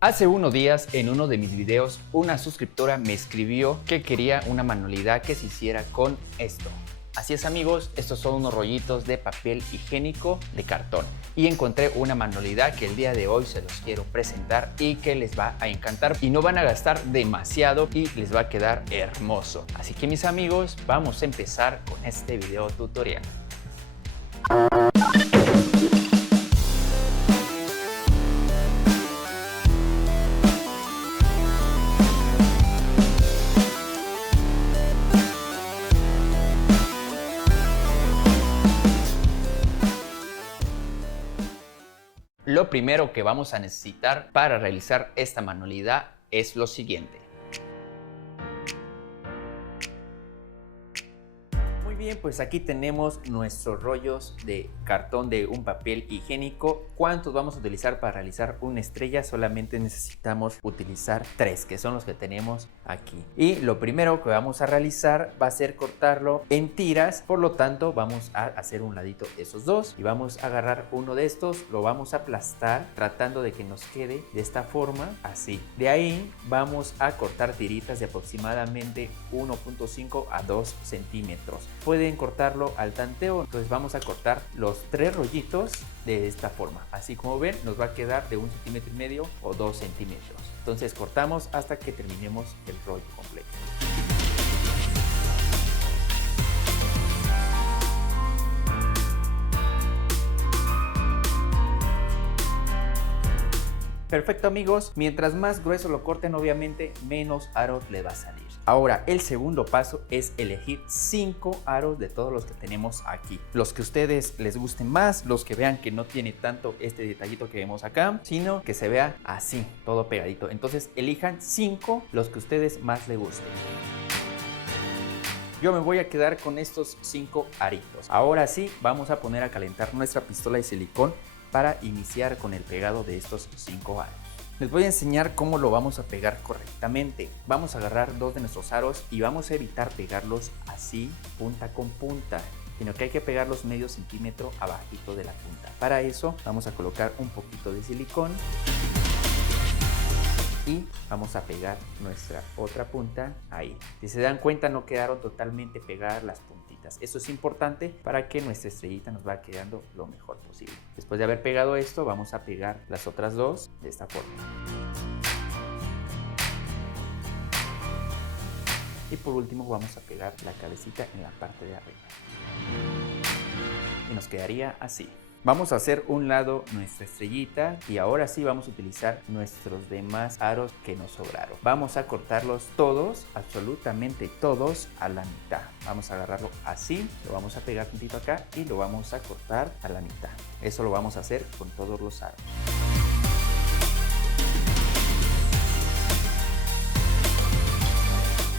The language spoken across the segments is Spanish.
Hace unos días, en uno de mis videos, una suscriptora me escribió que quería una manualidad que se hiciera con esto. Así es, amigos, estos son unos rollitos de papel higiénico de cartón. Y encontré una manualidad que el día de hoy se los quiero presentar y que les va a encantar. Y no van a gastar demasiado y les va a quedar hermoso. Así que, mis amigos, vamos a empezar con este video tutorial. Lo primero que vamos a necesitar para realizar esta manualidad es lo siguiente. Muy bien, pues aquí tenemos nuestros rollos de cartón de un papel higiénico. ¿Cuántos vamos a utilizar para realizar una estrella? Solamente necesitamos utilizar 3, que son los que tenemos aquí. Y lo primero que vamos a realizar va a ser cortarlo en tiras. Por lo tanto, vamos a hacer un ladito esos dos y vamos a agarrar uno de estos, lo vamos a aplastar tratando de que nos quede de esta forma, así. De ahí vamos a cortar tiritas de aproximadamente 1.5 a 2 centímetros. Pueden cortarlo al tanteo, entonces vamos a cortar los 3 rollitos de esta forma. Así como ven, nos va a quedar de 1,5 centímetros o 2 centímetros. Entonces cortamos hasta que terminemos el rollo completo. Perfecto, amigos, mientras más grueso lo corten, obviamente menos aros le va a salir. Ahora, el segundo paso es elegir 5 aros de todos los que tenemos aquí. Los que a ustedes les gusten más, los que vean que no tiene tanto este detallito que vemos acá, sino que se vea así, todo pegadito. Entonces elijan 5, los que a ustedes más les gusten. Yo me voy a quedar con estos 5 aritos. Ahora sí, vamos a poner a calentar nuestra pistola de silicón para iniciar con el pegado de estos 5 aros. Les voy a enseñar cómo lo vamos a pegar correctamente. Vamos a agarrar 2 de nuestros aros y vamos a evitar pegarlos así, punta con punta, sino que hay que pegarlos medio centímetro abajito de la punta. Para eso vamos a colocar un poquito de silicón y vamos a pegar nuestra otra punta ahí. Si se dan cuenta, no quedaron totalmente pegadas las puntitas. Eso es importante para que nuestra estrellita nos vaya quedando lo mejor posible. Después de haber pegado esto, vamos a pegar las otras 2 de esta forma. Y por último vamos a pegar la cabecita en la parte de arriba. Y nos quedaría así. Vamos a hacer un lado nuestra estrellita y ahora sí vamos a utilizar nuestros demás aros que nos sobraron. Vamos a cortarlos todos, absolutamente todos, a la mitad. Vamos a agarrarlo así, lo vamos a pegar puntito acá y lo vamos a cortar a la mitad. Eso lo vamos a hacer con todos los aros.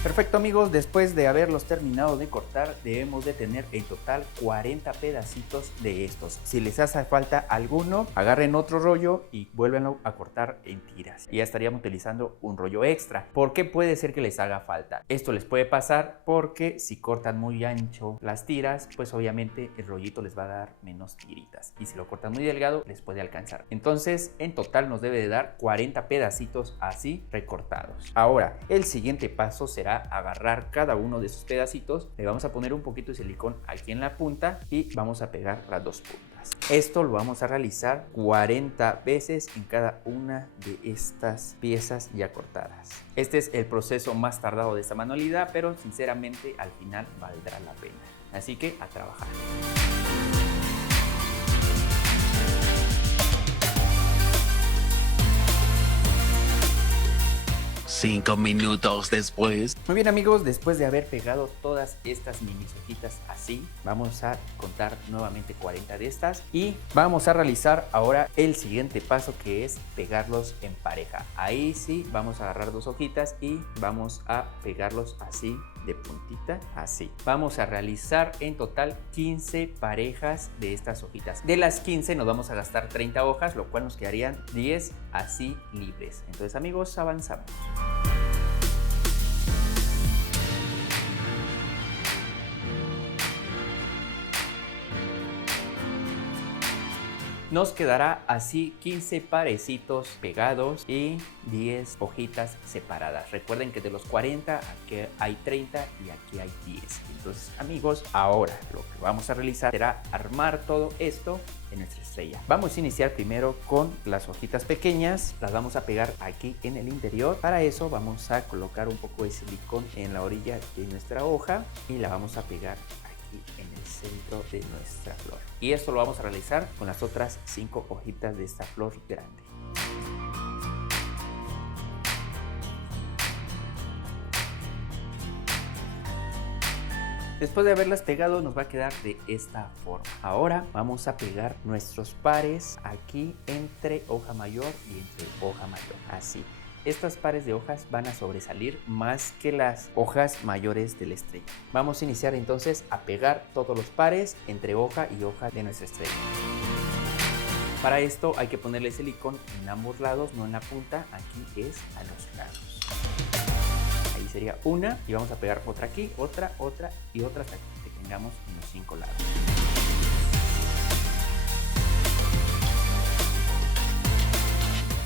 Perfecto, amigos, después de haberlos terminado de cortar, debemos de tener en total 40 pedacitos de estos. Si les hace falta alguno, agarren otro rollo y vuélvenlo a cortar en tiras. Y ya estaríamos utilizando un rollo extra, porque puede ser que les haga falta. Esto les puede pasar porque si cortan muy ancho las tiras, pues obviamente el rollito les va a dar menos tiritas. Y si lo cortan muy delgado, les puede alcanzar. Entonces, en total nos debe de dar 40 pedacitos así recortados. Ahora, el siguiente paso será agarrar cada uno de esos pedacitos, le vamos a poner un poquito de silicón aquí en la punta y vamos a pegar las 2 puntas. Esto lo vamos a realizar 40 veces en cada una de estas piezas ya cortadas. Este es el proceso más tardado de esta manualidad, pero sinceramente al final valdrá la pena. Así que a trabajar. 5 minutos después. Muy bien, amigos, después de haber pegado todas estas mini hojitas así, vamos a contar nuevamente 40 de estas y vamos a realizar ahora el siguiente paso, que es pegarlos en pareja. Ahí sí vamos a agarrar 2 hojitas y vamos a pegarlos así de puntita, así. Vamos a realizar en total 15 parejas de estas hojitas. De las 15 nos vamos a gastar 30 hojas, lo cual nos quedarían 10 así libres. Entonces, amigos, avanzamos. Nos quedará así 15 parecitos pegados y 10 hojitas separadas. Recuerden que de los 40 aquí hay 30 y aquí hay 10. Entonces, amigos, ahora lo que vamos a realizar será armar todo esto en nuestra estrella. Vamos a iniciar primero con las hojitas pequeñas, las vamos a pegar aquí en el interior. Para eso vamos a colocar un poco de silicón en la orilla de nuestra hoja y la vamos a pegar aquí en el centro de nuestra flor. Y esto lo vamos a realizar con las otras 5 hojitas de esta flor grande. Después de haberlas pegado nos va a quedar de esta forma. Ahora vamos a pegar nuestros pares aquí entre hoja mayor y entre hoja mayor. Así. Estas pares de hojas van a sobresalir más que las hojas mayores de la estrella. Vamos a iniciar entonces a pegar todos los pares entre hoja y hoja de nuestra estrella. Para esto hay que ponerle silicón en ambos lados, no en la punta. Aquí es a los lados. Ahí sería una y vamos a pegar otra aquí, otra y otra hasta que tengamos unos 5 lados.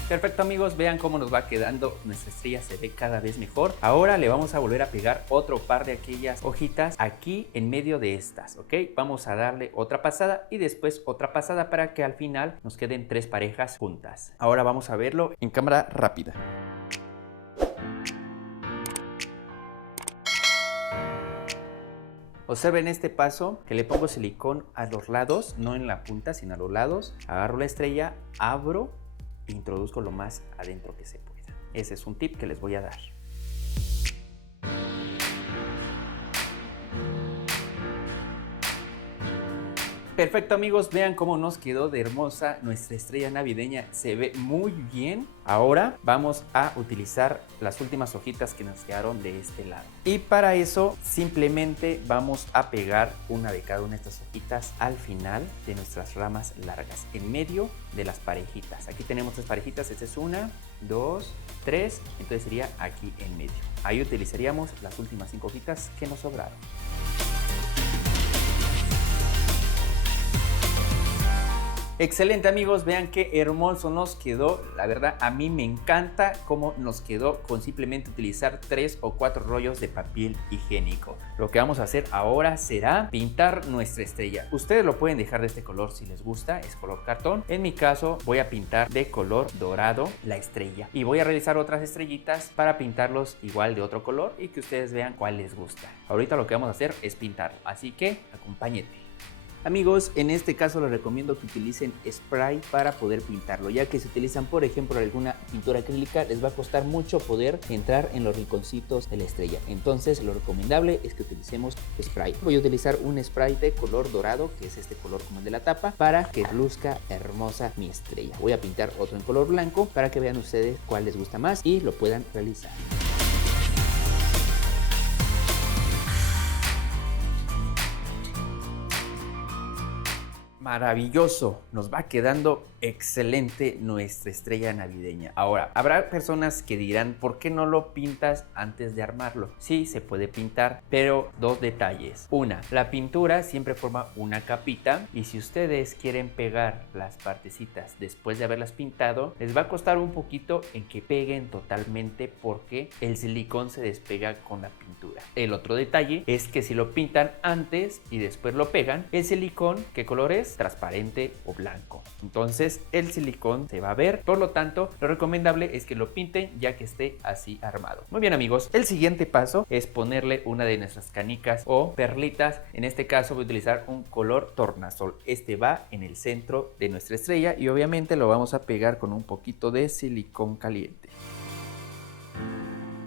Perfecto, amigos, vean cómo nos va quedando, nuestra estrella se ve cada vez mejor. Ahora le vamos a volver a pegar otro par de aquellas hojitas aquí en medio de estas, ¿ok? Vamos a darle otra pasada y después otra pasada para que al final nos queden 3 parejas juntas. Ahora vamos a verlo en cámara rápida. Observen este paso que le pongo silicón a los lados, no en la punta, sino a los lados. Agarro la estrella, abro e introduzco lo más adentro que se pueda. Ese es un tip que les voy a dar. Perfecto, amigos, vean cómo nos quedó de hermosa nuestra estrella navideña, se ve muy bien. Ahora vamos a utilizar las últimas hojitas que nos quedaron de este lado y para eso simplemente vamos a pegar una de cada una de estas hojitas al final de nuestras ramas largas, en medio de las parejitas. Aquí tenemos 3 parejitas, esta es 1, 2, 3, entonces sería aquí en medio. Ahí utilizaríamos las últimas 5 hojitas que nos sobraron. Excelente, amigos, vean qué hermoso nos quedó. La verdad, a mí me encanta cómo nos quedó con simplemente utilizar 3 o 4 rollos de papel higiénico. Lo que vamos a hacer ahora será pintar nuestra estrella. Ustedes lo pueden dejar de este color si les gusta, es color cartón. En mi caso voy a pintar de color dorado la estrella y voy a realizar otras estrellitas para pintarlos igual de otro color y que ustedes vean cuál les gusta. Ahorita lo que vamos a hacer es pintarlo, así que acompáñenme. Amigos, en este caso les recomiendo que utilicen spray para poder pintarlo, ya que si utilizan por ejemplo alguna pintura acrílica les va a costar mucho poder entrar en los rinconcitos de la estrella. Entonces lo recomendable es que utilicemos spray. Voy a utilizar un spray de color dorado, que es este color como el de la tapa, para que luzca hermosa mi estrella. Voy a pintar otro en color blanco para que vean ustedes cuál les gusta más y lo puedan realizar. Maravilloso, nos va quedando excelente nuestra estrella navideña. Ahora, habrá personas que dirán, ¿por qué no lo pintas antes de armarlo? Sí, se puede pintar, pero 2 detalles. Una, la pintura siempre forma una capita y si ustedes quieren pegar las partecitas después de haberlas pintado, les va a costar un poquito en que peguen totalmente porque el silicón se despega con la pintura. El otro detalle es que si lo pintan antes y después lo pegan, el silicón, ¿qué color es? Transparente o blanco. Entonces el silicón se va a ver, por lo tanto lo recomendable es que lo pinten ya que esté así armado. Muy bien, amigos, el siguiente paso es ponerle una de nuestras canicas o perlitas. En este caso voy a utilizar un color tornasol. Este va en el centro de nuestra estrella y obviamente lo vamos a pegar con un poquito de silicón caliente.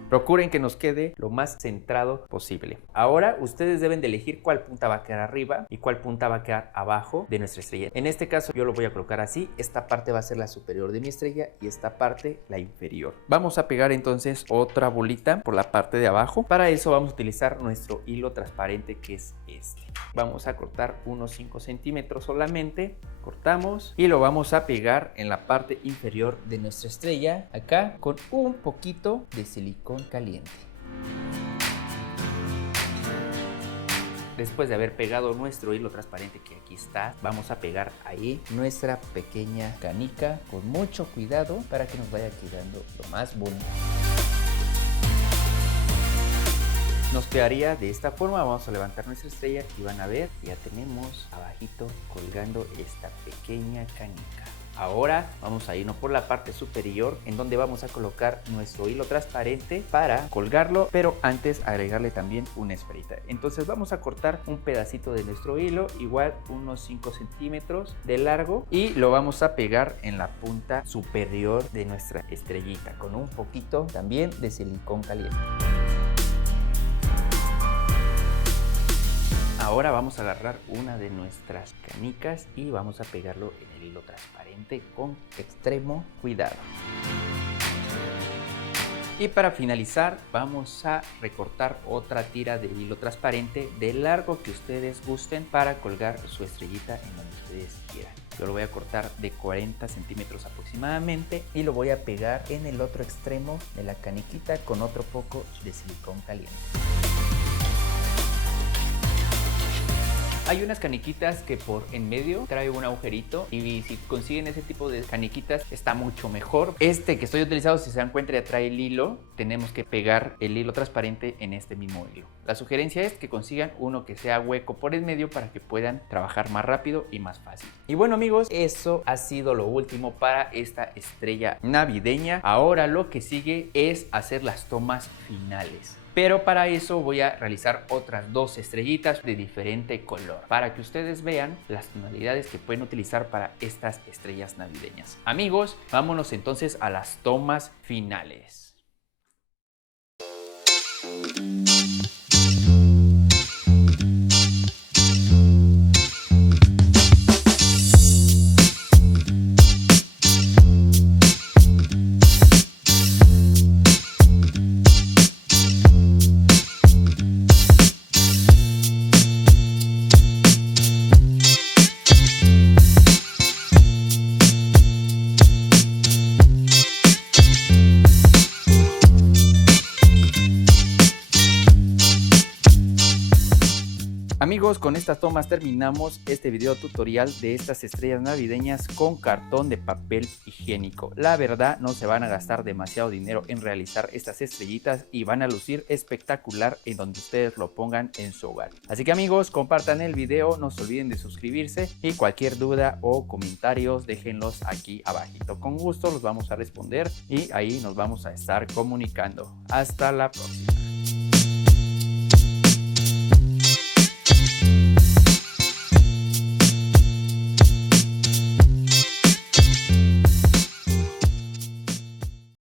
Procuren que nos quede lo más centrado posible. Ahora ustedes deben de elegir cuál punta va a quedar arriba y cuál punta va a quedar abajo de nuestra estrella. En este caso yo lo voy a colocar así. Esta parte va a ser la superior de mi estrella y esta parte la inferior. Vamos a pegar entonces otra bolita por la parte de abajo. Para eso vamos a utilizar nuestro hilo transparente, que es este. Vamos a cortar unos 5 centímetros solamente. Cortamos y lo vamos a pegar en la parte inferior de nuestra estrella, acá con un poquito de silicón caliente. Después de haber pegado nuestro hilo transparente, que aquí está, vamos a pegar ahí nuestra pequeña canica con mucho cuidado para que nos vaya quedando lo más bonito. Nos quedaría de esta forma. Vamos a levantar nuestra estrella y van a ver, ya tenemos abajito colgando esta pequeña canica. Ahora vamos a irnos por la parte superior, en donde vamos a colocar nuestro hilo transparente para colgarlo, pero antes agregarle también una esferita. Entonces vamos a cortar un pedacito de nuestro hilo, igual unos 5 centímetros de largo, y lo vamos a pegar en la punta superior de nuestra estrellita con un poquito también de silicón caliente. Ahora vamos a agarrar una de nuestras canicas y vamos a pegarlo en el hilo transparente con extremo cuidado. Y para finalizar vamos a recortar otra tira de hilo transparente del largo que ustedes gusten para colgar su estrellita en donde ustedes quieran. Yo lo voy a cortar de 40 centímetros aproximadamente y lo voy a pegar en el otro extremo de la caniquita con otro poco de silicón caliente. Hay unas caniquitas que por en medio trae un agujerito y si consiguen ese tipo de caniquitas está mucho mejor. Este que estoy utilizando, si se dan cuenta, ya trae el hilo. Tenemos que pegar el hilo transparente en este mismo hilo. La sugerencia es que consigan uno que sea hueco por en medio para que puedan trabajar más rápido y más fácil. Y bueno amigos, eso ha sido lo último para esta estrella navideña. Ahora lo que sigue es hacer las tomas finales. Pero para eso voy a realizar otras 2 estrellitas de diferente color para que ustedes vean las tonalidades que pueden utilizar para estas estrellas navideñas. Amigos, vámonos entonces a las tomas finales. Amigos, con estas tomas terminamos este video tutorial de estas estrellas navideñas con cartón de papel higiénico. La verdad, no se van a gastar demasiado dinero en realizar estas estrellitas y van a lucir espectacular en donde ustedes lo pongan en su hogar. Así que amigos, compartan el video, no se olviden de suscribirse y cualquier duda o comentarios déjenlos aquí abajito. Con gusto los vamos a responder y ahí nos vamos a estar comunicando. Hasta la próxima.